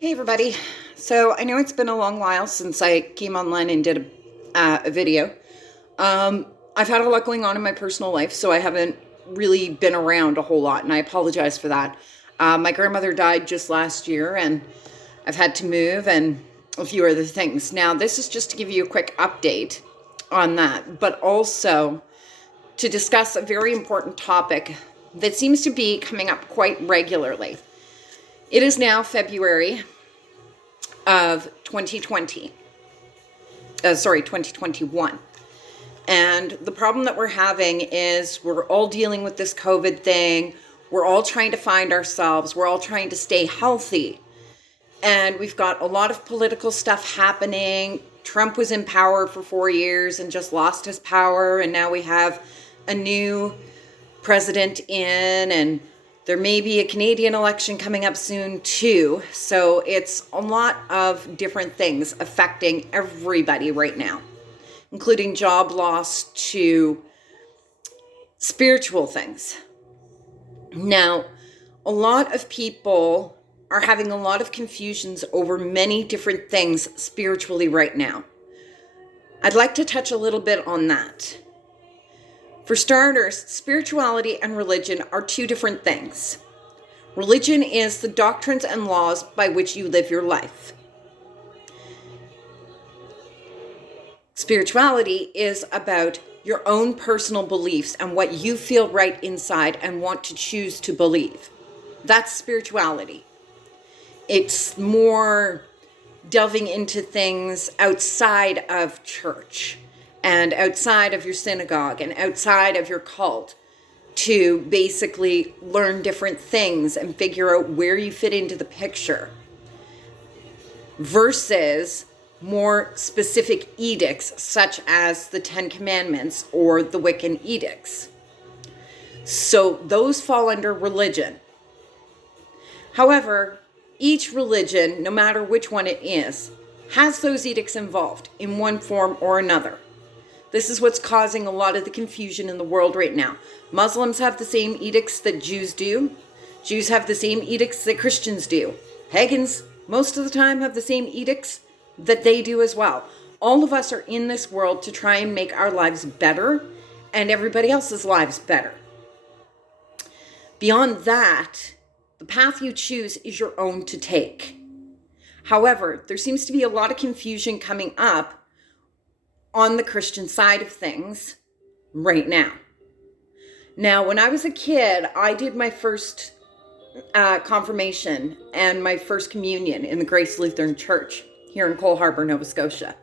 Hey everybody. So I know it's been a long while since I came online and did a video. I've had a lot going on in my personal life, so I haven't really been around a whole lot, and I apologize for that. My grandmother died just last year, and I've had to move and a few other things. Now, this is just to give you a quick update on that, but also to discuss a very important topic that seems to be coming up quite regularly. It is now February of 2020. 2021. And the problem that we're having is we're all dealing with this COVID thing. We're all trying to find ourselves. We're all trying to stay healthy. And we've got a lot of political stuff happening. Trump was in power for 4 years and just lost his power. And now we have a new president in, and there may be a Canadian election coming up soon too. So it's a lot of different things affecting everybody right now, including job loss to spiritual things. Now, a lot of people are having a lot of confusions over many different things spiritually right now. I'd like to touch a little bit on that. For starters, spirituality and religion are two different things. Religion is the doctrines and laws by which you live your life. Spirituality is about your own personal beliefs and what you feel right inside and want to choose to believe. That's spirituality. It's more delving into things outside of church and outside of your synagogue and outside of your cult to basically learn different things and figure out where you fit into the picture, versus more specific edicts such as the Ten Commandments or the Wiccan edicts. So those fall under religion. However, each religion, no matter which one it is, has those edicts involved in one form or another. This is what's causing a lot of the confusion in the world right now. Muslims have the same edicts that Jews do. Jews have the same edicts that Christians do. Pagans, most of the time, have the same edicts that they do as well. All of us are in this world to try and make our lives better and everybody else's lives better. Beyond that, the path you choose is your own to take. However, there seems to be a lot of confusion coming up on the Christian side of things right now. Now, when I was a kid, I did my first confirmation and my first communion in the Grace Lutheran Church here in Cole Harbour, Nova Scotia.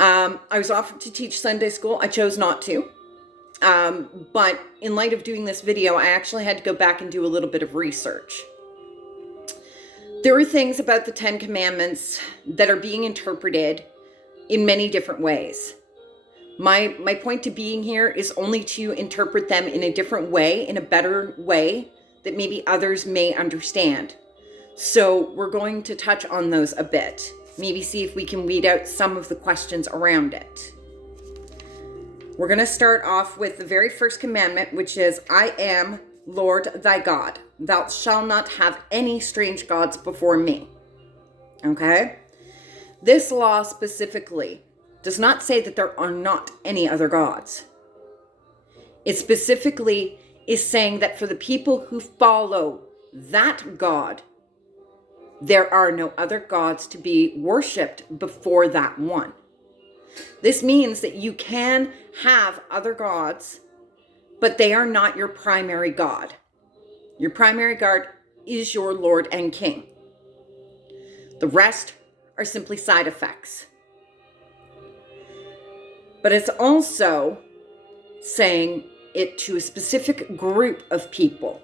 I was offered to teach Sunday school. I chose not to. But in light of doing this video, I actually had to go back and do a little bit of research. There are things about the Ten Commandments that are being interpreted in many different ways. My point to being here is only to interpret them in a different way, in a better way that maybe others may understand. So we're going to touch on those a bit. Maybe see if we can weed out some of the questions around it. We're going to start off with the very first commandment, which is, I am Lord thy God. Thou shalt not have any strange gods before me. Okay? This law specifically does not say that there are not any other gods. It specifically is saying that for the people who follow that God, there are no other gods to be worshipped before that one. This means that you can have other gods, but they are not your primary God. Your primary God is your Lord and King. The rest are simply side effects. But it's also saying it to a specific group of people,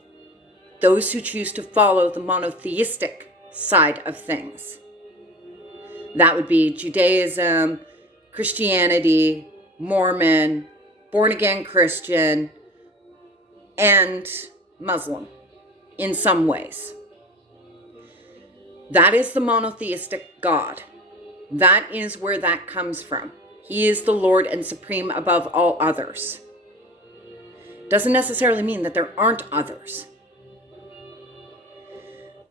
those who choose to follow the monotheistic side of things. That would be Judaism, Christianity, Mormon, born-again Christian, and Muslim in some ways. That is the monotheistic God. That is where that comes from. He is the Lord and supreme above all others. Doesn't necessarily mean that there aren't others.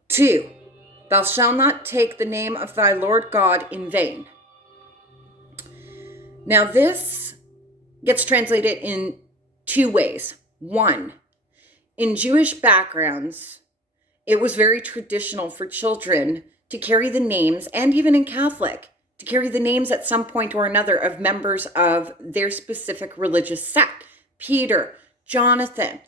2, Thou shalt not take the name of thy Lord God in vain. Now this gets translated in two ways. One, in Jewish backgrounds, it was very traditional for children to carry the names, and even in Catholic, to carry the names at some point or another of members of their specific religious sect. Peter, Jonathan,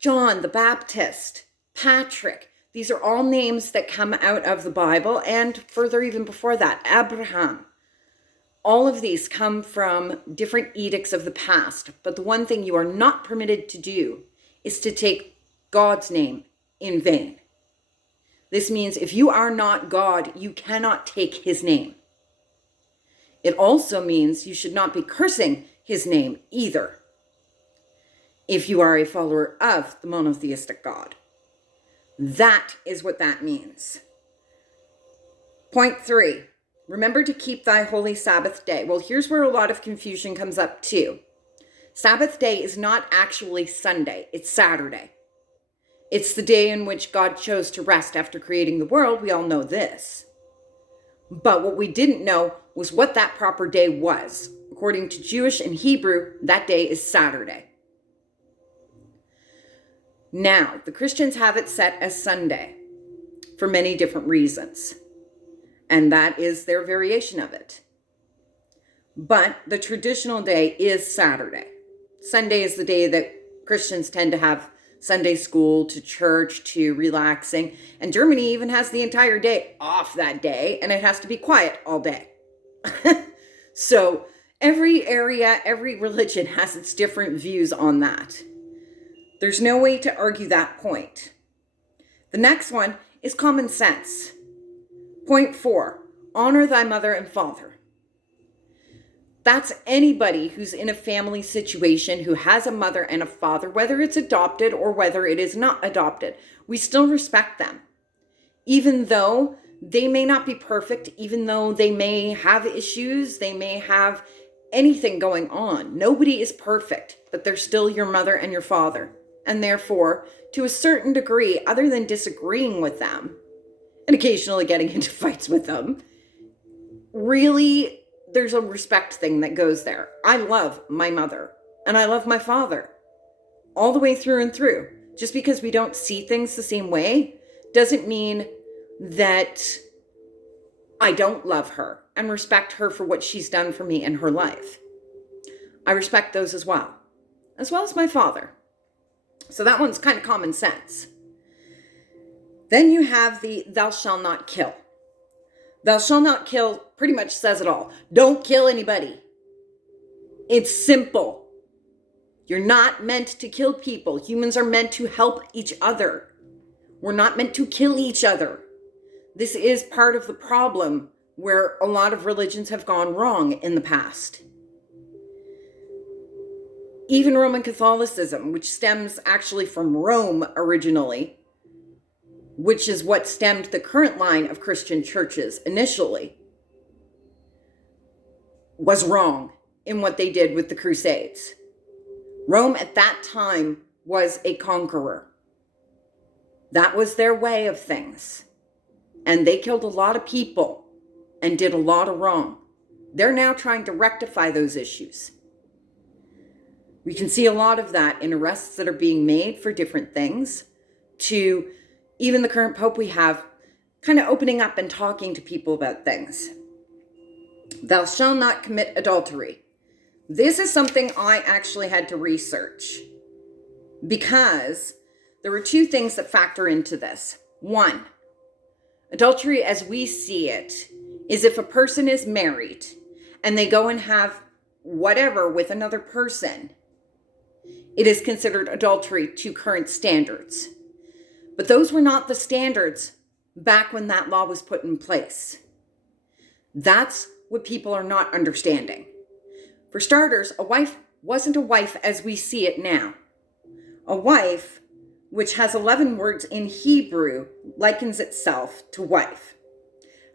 John the Baptist, Patrick. These are all names that come out of the Bible, and further even before that, Abraham. All of these come from different edicts of the past, but the one thing you are not permitted to do is to take God's name in vain. This means if you are not God, you cannot take his name. It also means you should not be cursing his name either, if you are a follower of the monotheistic God. That is what that means. Point 3, remember to keep thy holy Sabbath day. Well, here's where a lot of confusion comes up too. Sabbath day is not actually Sunday, it's Saturday. It's the day in which God chose to rest after creating the world. We all know this. But what we didn't know was what that proper day was. According to Jewish and Hebrew, that day is Saturday. Now, the Christians have it set as Sunday for many different reasons. And that is their variation of it. But the traditional day is Saturday. Sunday is the day that Christians tend to have Sunday school, to church, to relaxing. And Germany even has the entire day off that day, and it has to be quiet all day. So every area, every religion has its different views on that. There's no way to argue that point. The next one is common sense. Point 4, honor thy mother and father. That's anybody who's in a family situation who has a mother and a father, whether it's adopted or whether it is not adopted. We still respect them. Even though they may not be perfect, even though they may have issues, they may have anything going on. Nobody is perfect, but they're still your mother and your father. And therefore, to a certain degree, other than disagreeing with them and occasionally getting into fights with them, really, there's a respect thing that goes there. I love my mother and I love my father all the way through and through. Just because we don't see things the same way doesn't mean that I don't love her and respect her for what she's done for me in her life. I respect those as well as my father. So that one's kind of common sense. Then you have the thou shalt not kill. Thou shalt not kill pretty much says it all. Don't kill anybody. It's simple. You're not meant to kill people. Humans are meant to help each other. We're not meant to kill each other. This is part of the problem where a lot of religions have gone wrong in the past. Even Roman Catholicism, which stems actually from Rome originally, which is what stemmed the current line of Christian churches initially, was wrong in what they did with the Crusades. Rome at that time was a conqueror. That was their way of things. And they killed a lot of people and did a lot of wrong. They're now trying to rectify those issues. We can see a lot of that in arrests that are being made for different things, to even the current Pope we have kind of opening up and talking to people about things. Thou shalt not commit adultery. This is something I actually had to research because there were two things that factor into this. One, adultery as we see it is if a person is married and they go and have whatever with another person. It is considered adultery to current standards. But those were not the standards back when that law was put in place. That's what people are not understanding. For starters, a wife wasn't a wife as we see it now. A wife, which has 11 words in Hebrew, likens itself to wife.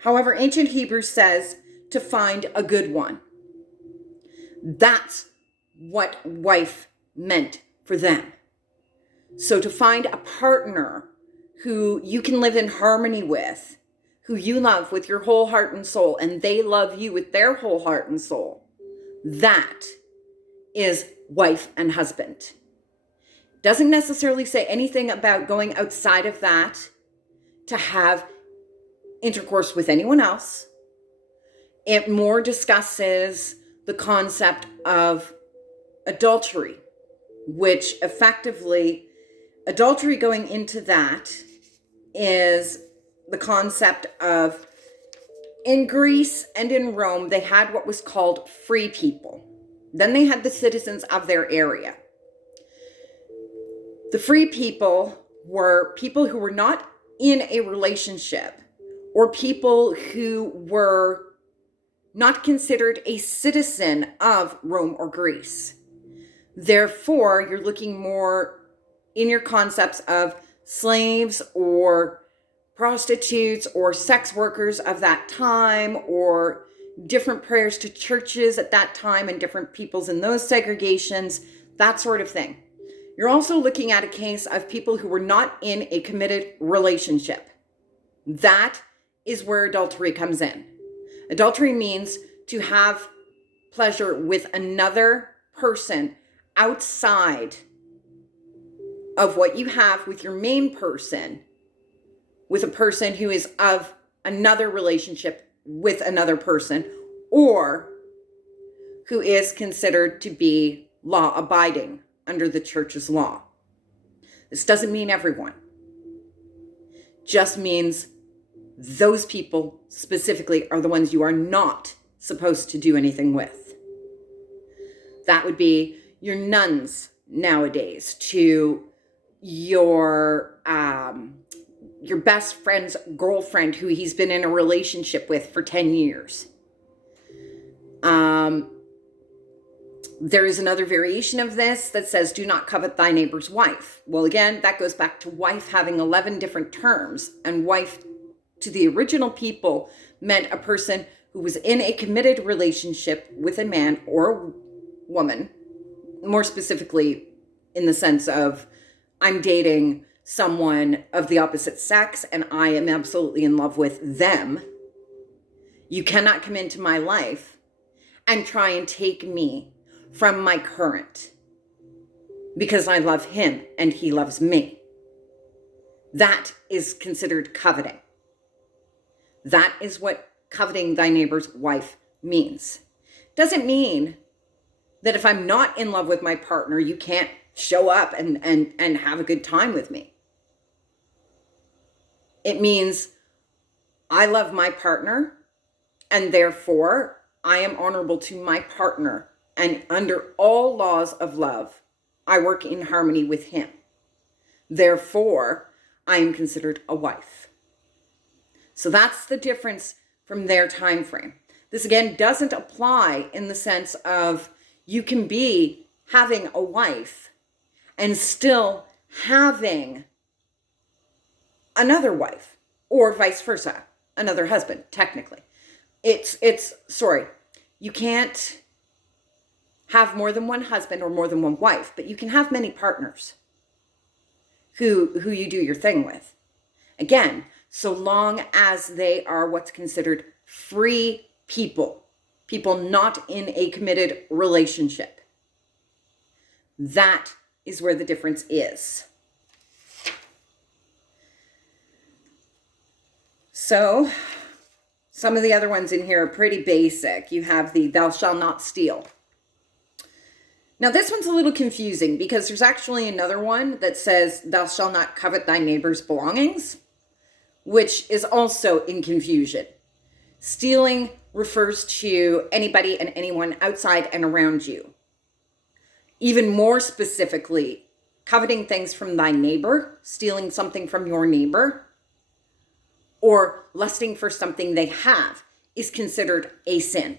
However, ancient Hebrew says to find a good one. That's what wife meant for them. So to find a partner who you can live in harmony with, who you love with your whole heart and soul, and they love you with their whole heart and soul, that is wife and husband. Doesn't necessarily say anything about going outside of that to have intercourse with anyone else. It more discusses the concept of adultery, which effectively, adultery going into that is the concept of, in Greece and in Rome, they had what was called free people. Then they had the citizens of their area. The free people were people who were not in a relationship, or people who were not considered a citizen of Rome or Greece. Therefore, you're looking more in your concepts of slaves or prostitutes or sex workers of that time, or different prayers to churches at that time and different peoples in those segregations, that sort of thing. You're also looking at a case of people who were not in a committed relationship. That is where adultery comes in. Adultery means to have pleasure with another person outside of what you have with your main person, with a person who is of another relationship with another person, or who is considered to be law-abiding under the church's law. This doesn't mean everyone. Just means those people specifically are the ones you are not supposed to do anything with. That would be your nuns nowadays, to your best friend's girlfriend who he's been in a relationship with for 10 years. There is another variation of this that says, do not covet thy neighbor's wife. Well, again, that goes back to wife having 11 different terms, and wife to the original people meant a person who was in a committed relationship with a man or woman, more specifically in the sense of, I'm dating someone of the opposite sex and I am absolutely in love with them. You cannot come into my life and try and take me from my current, because I love him and he loves me. That is considered coveting. That is what coveting thy neighbor's wife means. Doesn't mean that if I'm not in love with my partner, you can't show up and have a good time with me. It means I love my partner, and therefore I am honorable to my partner. And under all laws of love, I work in harmony with him. Therefore, I am considered a wife. So that's the difference from their time frame. This again doesn't apply in the sense of you can be having a wife and still having another wife, or vice versa, another husband, technically. You can't have more than one husband or more than one wife, but you can have many partners who you do your thing with. Again, so long as they are what's considered free people not in a committed relationship. That is where the difference is. So, some of the other ones in here are pretty basic. You have the thou shalt not steal. Now, this one's a little confusing because there's actually another one that says, thou shalt not covet thy neighbor's belongings, which is also in confusion. Stealing refers to anybody and anyone outside and around you. Even more specifically, coveting things from thy neighbor, stealing something from your neighbor, or lusting for something they have is considered a sin.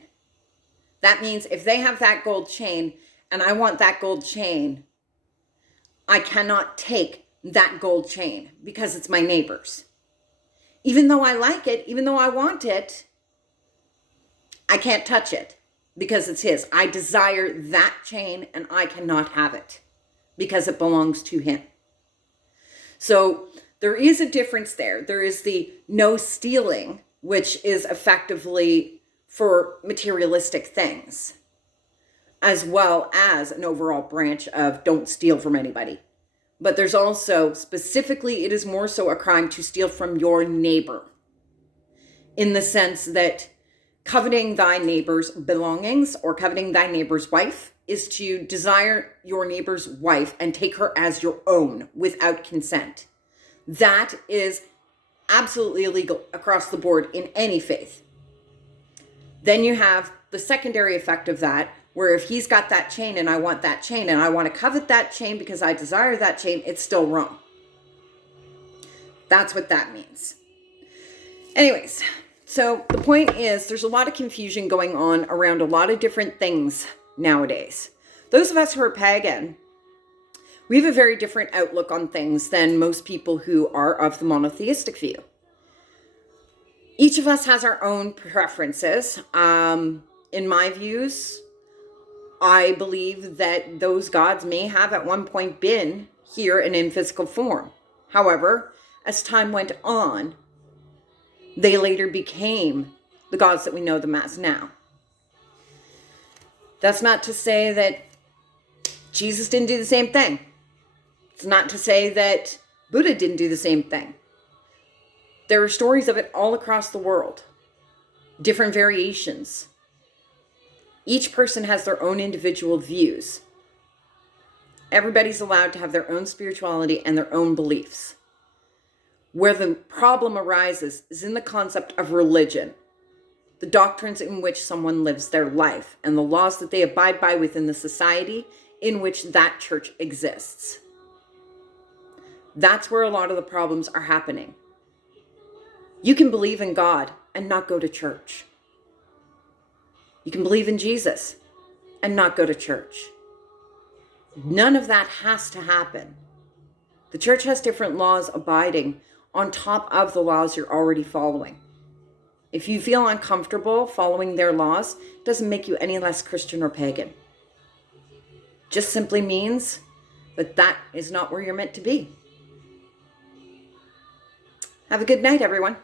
That means if they have that gold chain, and I want that gold chain, I cannot take that gold chain because it's my neighbor's. Even though I like it, even though I want it, I can't touch it because it's his. I desire that chain and I cannot have it because it belongs to him. So There is a difference there. There is the no stealing, which is effectively for materialistic things, as well as an overall branch of don't steal from anybody. But there's also, specifically, it is more so a crime to steal from your neighbor, in the sense that coveting thy neighbor's belongings or coveting thy neighbor's wife is to desire your neighbor's wife and take her as your own without consent. That is absolutely illegal across the board in any faith. Then you have the secondary effect of that, where if he's got that chain and I want that chain and I want to covet that chain because I desire that chain, it's still wrong. That's what that means. Anyways, so the point is there's a lot of confusion going on around a lot of different things nowadays. Those of us who are pagan, we have a very different outlook on things than most people who are of the monotheistic view. Each of us has our own preferences. In my views, I believe that those gods may have at one point been here and in physical form. However, as time went on, they later became the gods that we know them as now. That's not to say that Jesus didn't do the same thing. It's not to say that Buddha didn't do the same thing. There are stories of it all across the world. Different variations. Each person has their own individual views. Everybody's allowed to have their own spirituality and their own beliefs. Where the problem arises is in the concept of religion, the doctrines in which someone lives their life, and the laws that they abide by within the society in which that church exists. That's where a lot of the problems are happening. You can believe in God and not go to church. You can believe in Jesus and not go to church. None of that has to happen. The church has different laws abiding on top of the laws you're already following. If you feel uncomfortable following their laws, it doesn't make you any less Christian or pagan. Just simply means that that is not where you're meant to be. Have a good night, everyone.